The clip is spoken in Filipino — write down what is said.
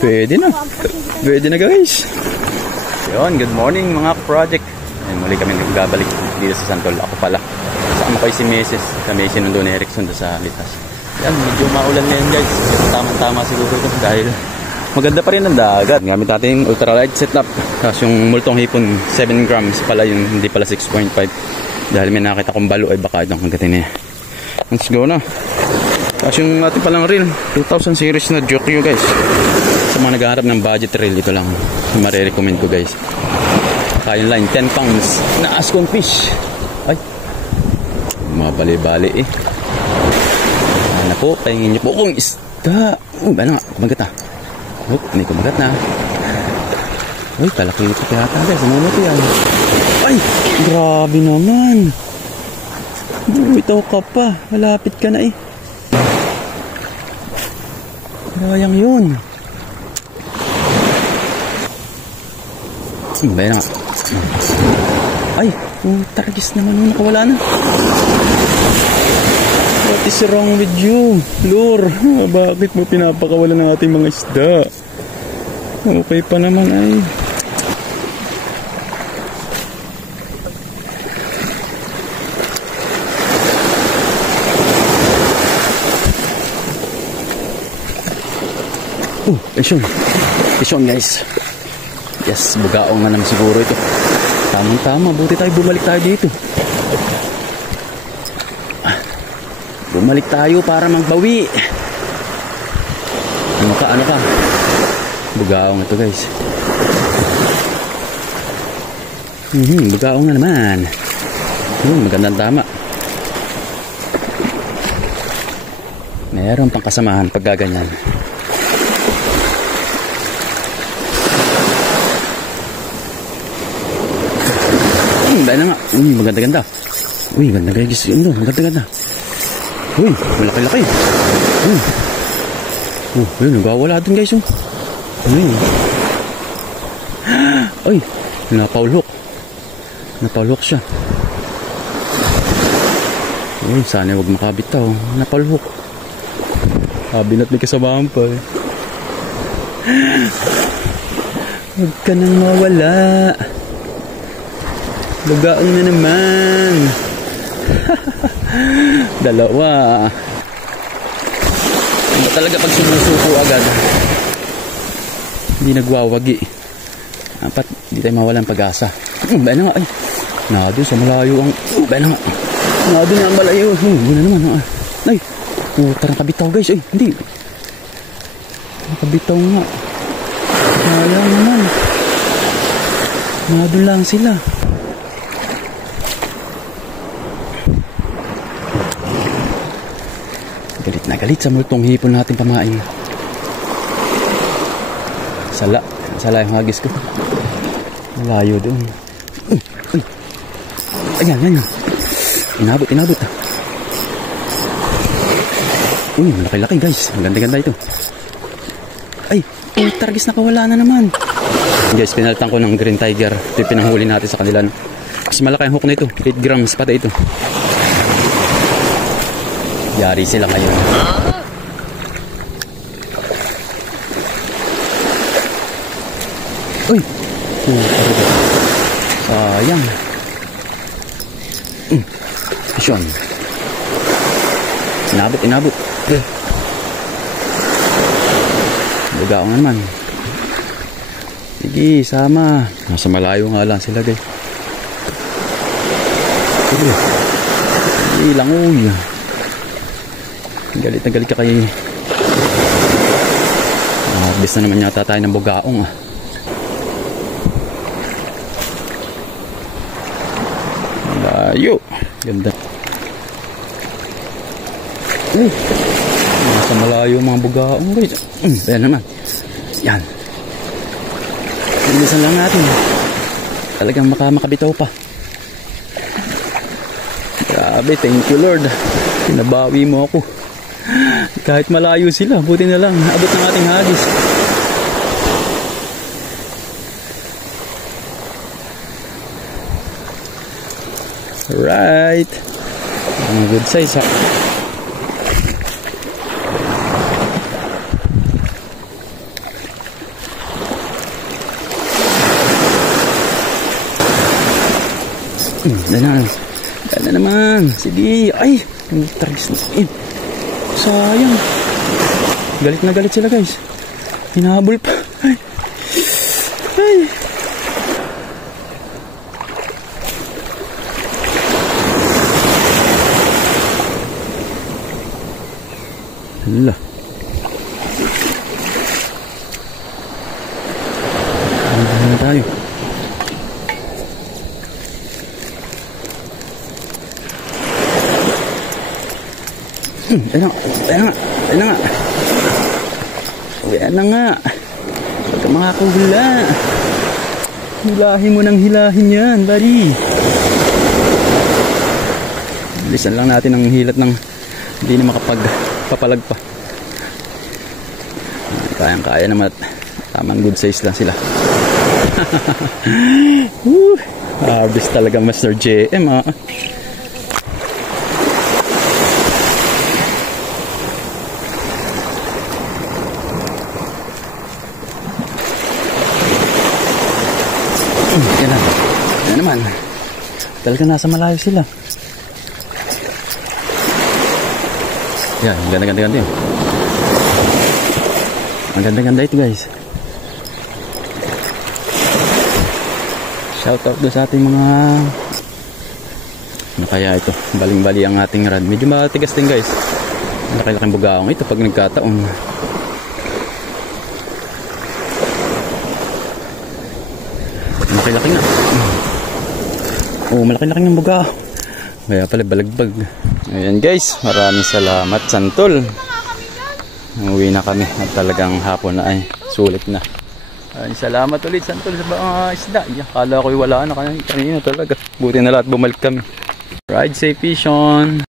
Pwede na. Pwede na guys. Yun, good morning mga project. Ayun, muli kami nagbabalik dito sa Santol. Ako pala. Kasama ko si Mrs. Kami sinundo ni Erickson doon sa Litas. Yan, medyo maulan ngayon guys. Tama-tama siguro ito dahil maganda pa rin ang dagat. Gamit natin ultralight setup. Tapos yung multong hipon 7 grams pala yun, hindi pala 6.5. Dahil may nakita kong balo ay baka itong hanggatin niya. Let's go na. Tapos yung ating palang reel 2000 series na Jokyo guys. Sa mga naghahanap ng budget reel, ito lang marirecommend ko guys. Kain line 10 pounds na Ascon fish. Ay, mabali-bali eh. Ano po, pahingin nyo po kung isda. Ano nga, kumagat na. May kumagat na. Uy, kalaki ito kaya guys. Namumot yan. Ay, grabe naman. Ito ka pa. Malapit ka na eh. Sayang yun. Bayan na nga. Ay, targis naman. Nakawala na. What is wrong with you, lure? Bakit mo pinapakawalan ng ating mga isda? Okay pa naman ay. Pension guys. Yes, bugaong na naman siguro ito. Tamang-tama, buti tayo bumalik tayo dito. Bumalik tayo para magbawi. Ano ka? Bugaong ito guys. Bugaong na naman. Magandang tama. Meron pang kasamahan pag gaganyan. Dahil na nga. Maganda-ganda. Ganda guys. Maganda-ganda. Malaki-laki. Nagwawala dun guys. Ay, napahulok siya. Sana huwag makabitaw. Napahulok. Sabi na't may kasamahan pa eh. Huwag ka nang mawala. Bugaong na naman. Dalawa. Ano talaga pag sumusuko agad? Hindi nagwawagi. Dapat hindi tayo mawalan pag-asa. Bayan na nga. Ay, nado sa malayo ang. Bayan na nga. Nado na ang malayo. Guna naman. Ay, tarang kabitaw guys. Ay, hindi. Nakabitaw nga. Sayang naman. Nado lang sila. Galit na galit sa multong hipon natin pamain. Sala yung hagis ko. Malayo doon. Ayan. Inabot. Malaki-laki guys. Maganda-ganda ito. Ay, targis nakawala na naman. Guys, pinalitan ko ng green tiger. Ito yung pinanghuli natin sa kanila. Mas malaki ang hook na ito. 8 grams pati ito. Yari sila ngayon. Uy! Sayang. Pension. Inabot. Bugaong naman. Sige, sama. Nasa malayo nga lang sila guys. Sige, langoy. Galit na galit ka kay bis na naman yata tayo ng bugaong Malayo. Ganda. Nasa malayo mga bugaong guys. Ayan naman. Yan. Bilisan lang natin. Talagang makabitaw pa. Grabe, thank you Lord. Pinabawi mo ako. Kahit malayo sila, buti na lang abot ng ating hagis. Alright. Good size ha. Yan na naman. Sige. Ay, tragis na. Sayang. Galit na galit sila guys. Hinahabol pa. Ay. Ay. Hala. Ano na tayo? Ayan na nga. Ayan na nga. Huwag ka makakahula. Hilahin mo ng hilahin yan, buddy. Bilisan lang natin ang hilat ng hindi na makapagpapalag pa. Kayang-kaya naman at tamang good size lang sila. Harvest talaga Master JM ha. Yan naman. Talaga nasa malayo sila. Yan, ganda yun. Ang ganda ito guys. Shoutout doon sa ating mga ano kaya ito, baling-bali ang ating rod. Medyo matigas din guys. Laki-laking bugaong ito pag nagkataon. Malaki-laki nga. Malaki-laki ng bugaong. Kaya pala balagbag. Ayan guys, maraming salamat Santol. Uwi na kami at talagang hapon na ay sulit na. Salamat ulit Santol sa mga isda. Akala ko'y wala na kanina talaga. Buti na lahat bumalik kami. Ride safe, Pishon.